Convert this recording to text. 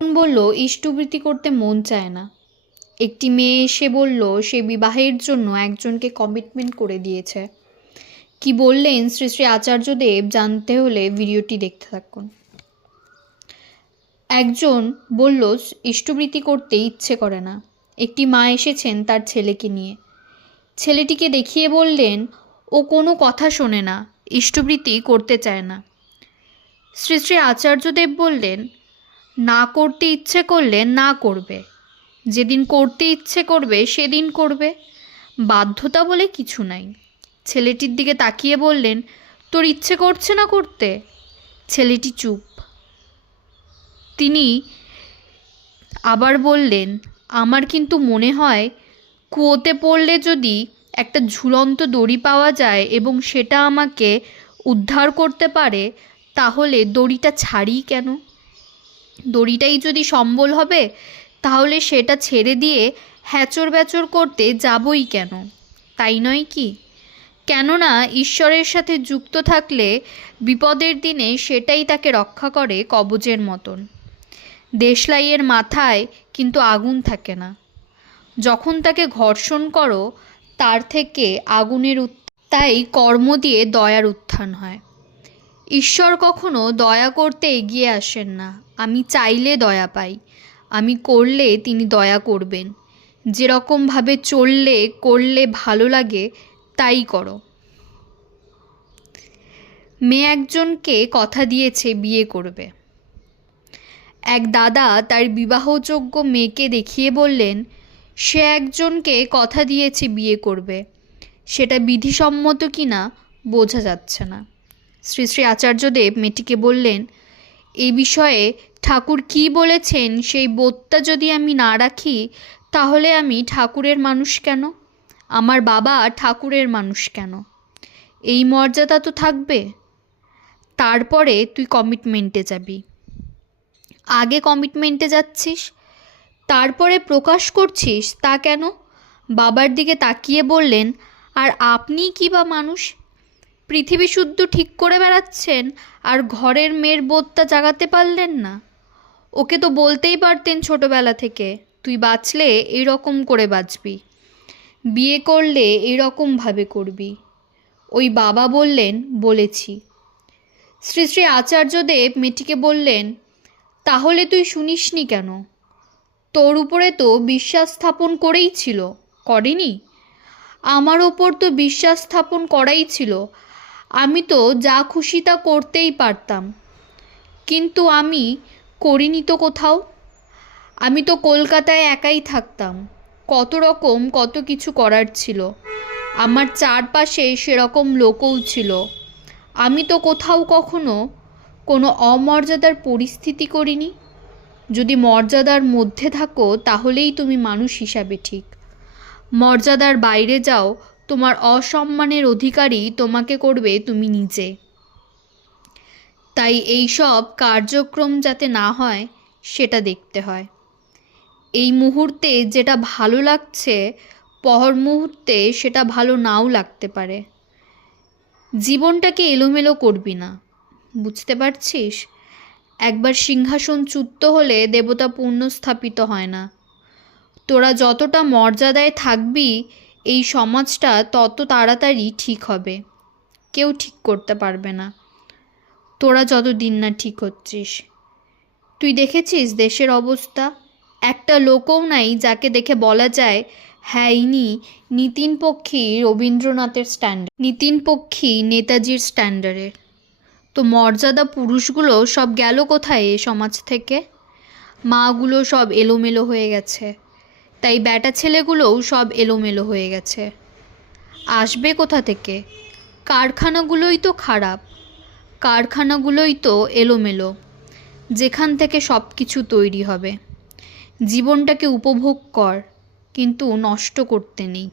বলল ইষ্টবৃত্তি করতে মন চায় না। একটি মেয়ে এসে বলল সে বিবাহের জন্য একজনকে কমিটমেন্ট করে দিয়েছে। কি বললেন শ্রী শ্রী আচার্যদেব জানতে হলে ভিডিওটি দেখতে থাকুন। একজন বলল ইষ্টবৃত্তি করতে ইচ্ছে করে না। একটি মা এসেছেন তার ছেলেকে নিয়ে। ছেলেটিকে দেখিয়ে বললেন ও কোনো কথা শোনে না, ইষ্টবৃত্তি করতে চায় না। শ্রী শ্রী আচার্যদেব বললেন না করতে ইচ্ছে করলে না করবে, যেদিন করতে ইচ্ছে করবে সেদিন করবে, বাধ্যতা বলে কিছু নাই। ছেলেটির দিকে তাকিয়ে বললেন তোর ইচ্ছে করছে না করতে? ছেলেটি চুপ। তিনি আবার বললেন আমার কিন্তু মনে হয় কুয়োতে পড়লে যদি একটা ঝুলন্ত দড়ি পাওয়া যায় এবং সেটা আমাকে উদ্ধার করতে পারে, তাহলে দড়িটা ছাড়ি কেন? দড়িটাই যদি সম্বল হবে তাহলে সেটা ছেড়ে দিয়ে হ্যাচর ব্যাচর করতে যাবই কেন, তাই নয় কি? কেননা ঈশ্বরের সাথে যুক্ত থাকলে বিপদের দিনে সেটাই তাকে রক্ষা করে কবচের মতন। দেশলাইয়ের মাথায় কিন্তু আগুন থাকে না, যখন তাকে ঘর্ষণ করো তার থেকে আগুনের তাই কর্ম দিয়ে দয়ার উত্থান হয়। ঈশ্বর কখনো দয়া করতে এগিয়ে আসেন না। আমি চাইলে দয়া পাই, আমি করলে তিনি দয়া করবেন। যেরকমভাবে চললে করলে ভালো লাগে তাই করো। মেয়ে একজনকে কথা দিয়েছে বিয়ে করবে। এক দাদা তার বিবাহযোগ্য মেয়েকে দেখিয়ে বললেন সে একজনকে কথা দিয়েছে বিয়ে করবে, সেটা বিধিসম্মত কিনা বোঝা যাচ্ছে না। শ্রী শ্রী আচার্যদেব মেয়েটিকে বললেন এই বিষয়ে ঠাকুর কি বলেছেন সেই বোধটা যদি আমি না রাখি তাহলে আমি ঠাকুরের মানুষ কেন? আমার বাবা ঠাকুরের মানুষ কেন? এই মর্যাদা তো থাকবে। তারপরে তুই কমিটমেন্টে যাবি। আগে কমিটমেন্টে যাচ্ছিস, তারপরে প্রকাশ করছিস, তা কেন? বাবার দিকে তাকিয়ে বললেন আর আপনি কি বা মানুষ? পৃথিবী শুদ্ধ ঠিক করে বেড়াচ্ছেন আর ঘরের মেয়ের বোধটা জাগাতে পারলেন না? ওকে তো বলতেই পারতেন ছোটবেলা থেকে তুই বাঁচলে এইরকম করে বাঁচবি, বিয়ে করলে এইরকমভাবে করবি। ওই বাবা বললেন বলেছি। শ্রী শ্রী আচার্যদেব মেয়েটিকে বললেন তাহলে তুই শুনিসনি কেন? তোর উপরে তো বিশ্বাস স্থাপন করেই ছিল, করেনি? আমার ওপর তো বিশ্বাস স্থাপন করাই ছিল। আমি তো যা খুশি তা করতেই পারতাম, কিন্তু আমি করিনি তো কোথাও। আমি তো কলকাতায় একাই থাকতাম, কত রকম কত কিছু করার ছিল, আমার চারপাশে সেরকম লোকও ছিল। আমি তো কোথাও কখনো কোনো অমর্যাদার পরিস্থিতি করিনি। যদি মর্যাদার মধ্যে থাকো তাহলেই তুমি মানুষ হিসাবে ঠিক। মর্যাদার বাইরে যাও, তোমার অসম্মানের অধিকারী তোমাকে করবে তুমি নিজে। তাই এই সব কার্যক্রম যাতে না হয় সেটা দেখতে হয়। এই মুহূর্তে যেটা ভালো লাগছে পর মুহূর্তে সেটা ভালো নাও লাগতে পারে। জীবনটাকে এলোমেলো করবি না, বুঝতে পারছিস? একবার সিংহাসন চ্যুত হলে দেবতা পুনঃস্থাপিত হয় না। তোরা যতটা মর্যাদায় থাকবি এই সমাজটা তত তাড়াতাড়ি ঠিক হবে। কেউ ঠিক করতে পারবে না তোরা যতদিন না ঠিক হচ্ছিস। তুই দেখেছিস দেশের অবস্থা? একটা লোকও নাই যাকে দেখে বলা যায় হ্যাঁ ইনি নিতিন পক্ষী রবীন্দ্রনাথের স্ট্যান্ডার্ড, নিতিন পক্ষী নেতাজির স্ট্যান্ডার্ডের। তো মর্যাদা পুরুষগুলো সব গেল কোথায় এ সমাজ থেকে? মাগুলো সব এলোমেলো হয়ে গেছে, তাই ব্যাটা ছেলেগুলোও সব এলোমেলো হয়ে গেছে। আসবে কোথা থেকে? কারখানাগুলোই তো খারাপ, কারখানাগুলোই তো এলোমেলো, যেখান থেকে সব কিছু তৈরি হবে। জীবনটাকে উপভোগ কর, কিন্তু নষ্ট করতে নেই।